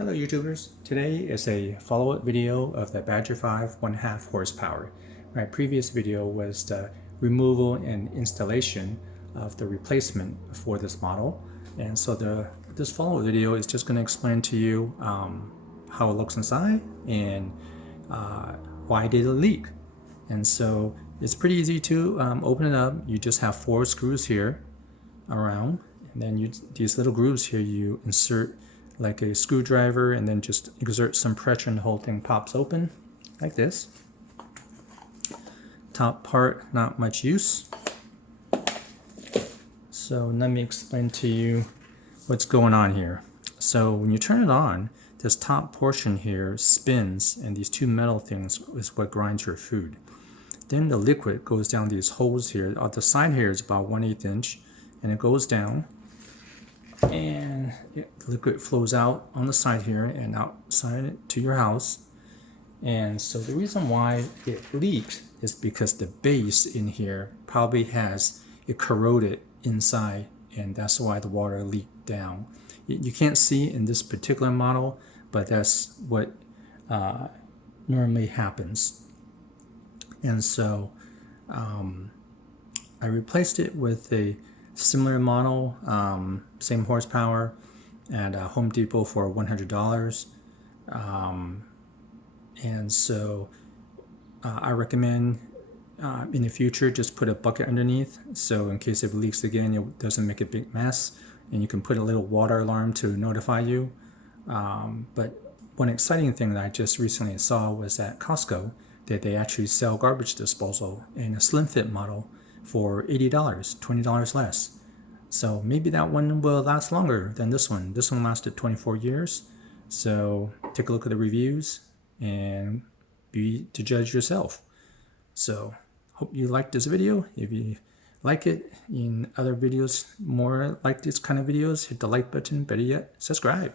Hello YouTubers, today is a follow-up video of the Badger 5 1/2 horsepower. My previous video was the removal and installation of the replacement for this model, and so this follow-up video is just going to explain to you how it looks inside and why did it leak. And so it's pretty easy to open it up. You just have 4 screws here around, and then these little grooves here you insert like a screwdriver and then just exert some pressure and the whole thing pops open like this. Top part, not much use. So let me explain to you what's going on here. So when you turn it on, this top portion here spins, and these 2 metal things is what grinds your food. Then the liquid goes down these holes here. On the side here is about 1/8 inch, and it goes down, and the liquid flows out on the side here and outside to your house. And so the reason why it leaks is because the base in here probably has it corroded inside, and that's why the water leaked down. You can't see in this particular model, but that's what normally happens. And so I replaced it with a similar model, same horsepower, at Home Depot for $100. And so I recommend in the future just put a bucket underneath, so in case if it leaks again it doesn't make a big mess, and you can put a little water alarm to notify you. But one exciting thing that I just recently saw was at Costco that they actually sell garbage disposal in a slim fit model for $80, $20 less. So maybe that one will last longer than this one. This one lasted 24 years. So take a look at the reviews and be to judge yourself. So hope you liked this video. If you like it, in other videos more like this kind of videos, hit the like button. Better yet, subscribe.